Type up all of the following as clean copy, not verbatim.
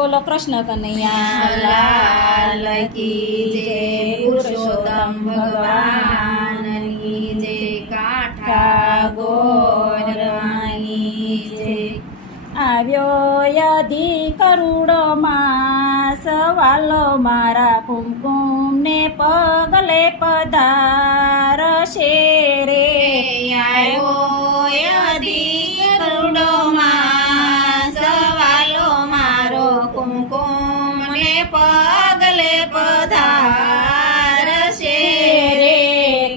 બોલો કૃષ્ણ કનૈયા લાલ કી જય, પુરુષોત્તમ ભગવાનની જય, કાંઠા ગોરની જય. આવ્યો યધિ કરુડો માસ વાલો મારા કુમકુમ ને પગલે પધારશે રે. આવ્યો યધિ કરુડો માસ વાલો મારો કુમકુમ ને પગલે પધારશે રે.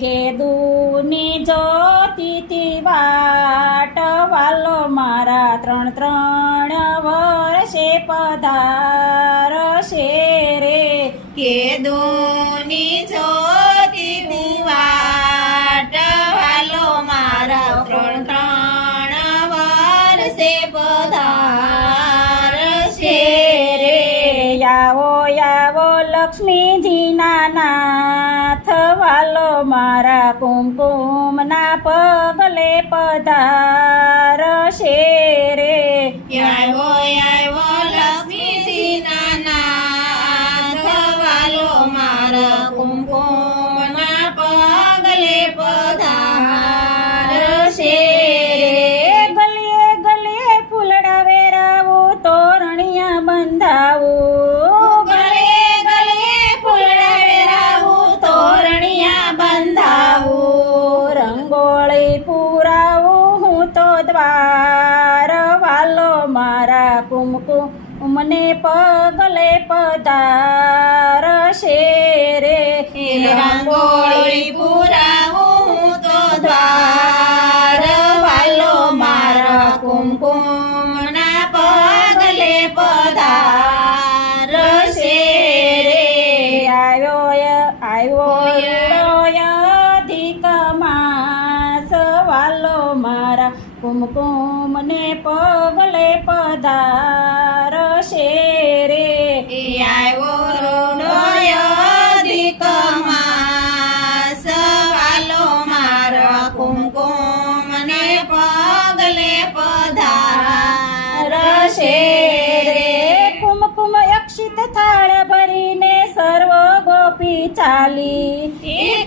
કેદુની જ્યોતિથી વાટ વાલો મારા ત્રણ વર્ષે પધારશે રે. કેદુની જ્યોતિથી વાટ વાલો મારા ત્રણ વર્ષે પધારશે રે. આવો આવો લક્ષ્મીજીના નાથ વાલો મારા કુમકુમના પગલે પધારશે રે. આવ્યો આવ્યો લક્ષ્મીજીના નાથ વાલો મારા કુમકુમના પગલે પધારશે રે. ગલીએ ગલીએ ફૂલડા વેરાવું તોરણિયા બંધાવું. ગલે ગલે ફૂલડા વેરાવું તોરણિયા બંધાવું. રંગોળી પુરાવું હું તો દ્વાર વાલો મારા કુમકુમને પગલે પધારશે રે. રંગોળી પુરાવું હું તો દ્વાર વાલો મારા કુમકુમના પગલે પધારશે રે. આવ્યો અધિક માસ વાલો મારા કુમકુમને પગલે પધારશે રે. આવ્યો અધિક માસ વાલો મારા કુમકુમને પગલે પધારશે રે. કુમકુમ અક્ષિત થાળ ભરીને સર્વ ગોપી ચાલી.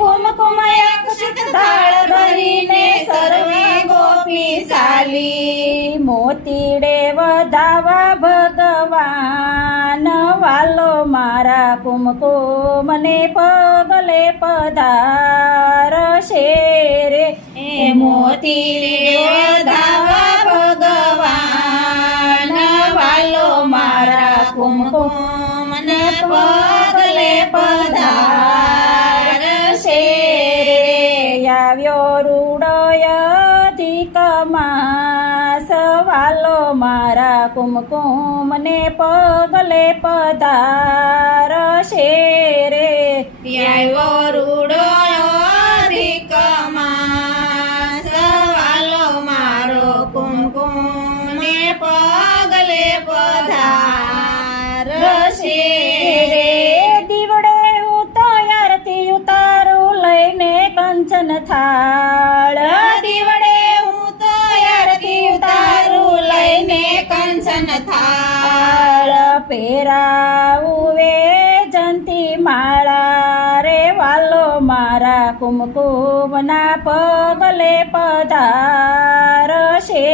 કુમકુમ અક્ષિત થાળ ભરીને સર્વે ગોપી ચાલી. મોતીડે વધાવા ભગવાન વાલો મારા કુમકુમને પગલે પધારશે રે. એ મોતી વધાવા ભગવાન વાલો મારા કુમકુમને પગલે પધારશે રે. આવ્યો રૂડોય અધિક માસ વાલો મારા કુમકુમને પગલે પધારશે રે. આવ્યો રૂડો અધિક માસ વાલો મારો કુમકુમને પગલે પધારશે રે. દીવડે હું તો આરતી ઉતારું લઈને કંચન થાળ. દીવડે હું તો આરતી ઉતારું લઈને કંચન થાળ. પહેરાવું વેજંતી માળા રે વાલો મારા કુમકુમના પગલે પધારશે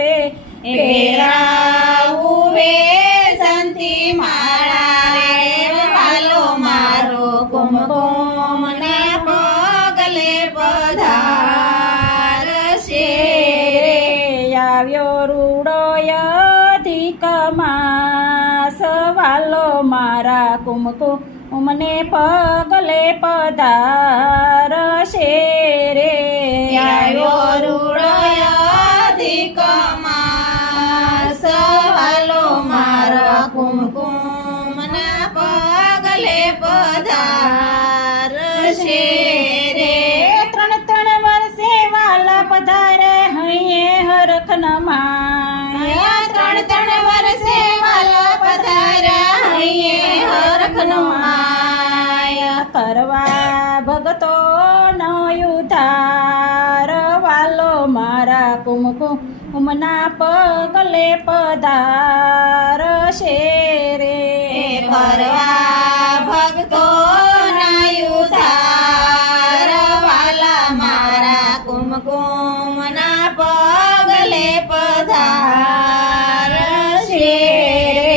રે. પહેરાવું વેજંતી માળા રે વાલો મારો કુમકુમના પગલે પધારશે રે. આવ્યો રૂડોય અધિક માસ વાલો મારા કુમકુમને પગલે પધારશે રે. આવ્યો રૂડો અધિક માસ વાલો મારા કુમકુમના પગલે પધારશે રે. ત્રણ વર્ષે વાલા પધારે હૈયે હરખ નમાય. ત્રણ વર્ષે વાલા પધાર્યા હૈયે હરખ નમાય. કરવા ભગતો નો ઉધાર વાલો મારા કુમકુમના પગલે પધારશે કરવા ભક્તો ઉધાર વાલા મારા કુમકુમ ના પગલે પધાર શેરે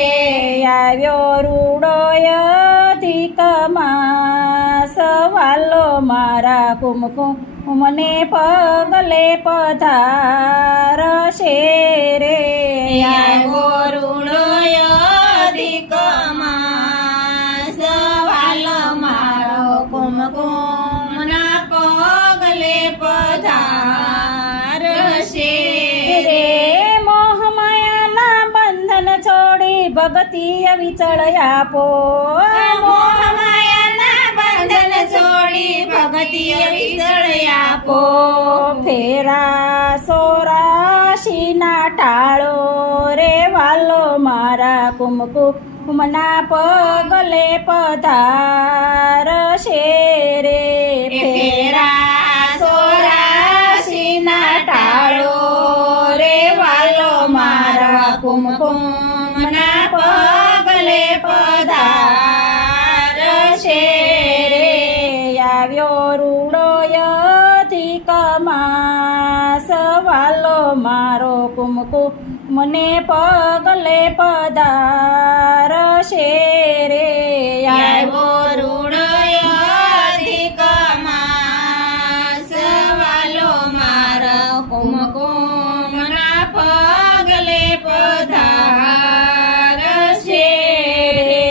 આવ્યો રૂડોય અધિક માસ વાલો મારા કુમકુમને પગલે પધાર શેરે આવ્યો રૂડોય અધિક માસ વાલો મારો કુમકુમ ના પગલે પધાર રે મોહમાયાના બંધન છોડી ભક્તિ વિચળ આપો મોહમાયાના બંધન છોડી ભક્તિ વિસળ આપો ફેરા સોરાશીના ટાળો રે વાલો મારા કુમકુમના પગલે પધાર શેરે ફેરા સોરાશીના ટાળો રે વાલો મારા કુમકુમના પગલે પધાર શેરે આવ્યો રૂડોય અધિક માસ વાલો મારો કુમકુમને પગલે પધાર શેરે આવ્યો રૂડોય અધિક માસ વાલો મારા કુમકુમના પગલે પધાર શેરે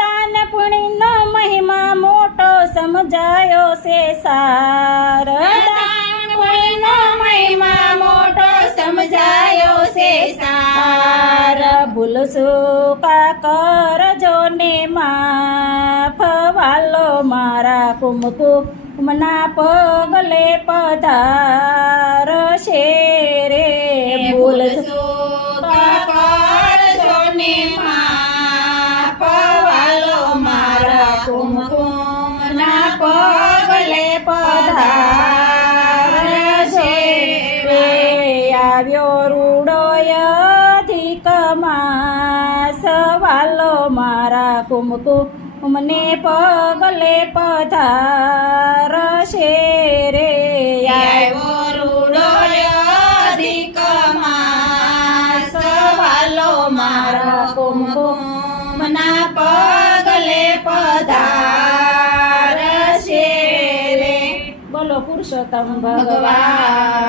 દાન પુણ્યનો મહિમા મોટો સમજાયો છે સાર દાન પુણ્યનો મહિમા મોટો સમજાયો છે સાર ભૂલ સુકા કરજો ને માફ વાલો મારા કુમકુમના પગલે પધાર શેરે ભૂલ સુકા કરજો ને માફ વાલો મારા કુમકુમના પગલે પધાર શેરે આવ્યો રૂડોય અધિક માસ વાલો મારા કુમકુમને પગલે પધાર શેરે આવ્યો રૂડોય અધિક માસ વાલો મારા કુમકુમના પગલે પધાર શેરે બોલો પુરુષોત્તમ ભગવાન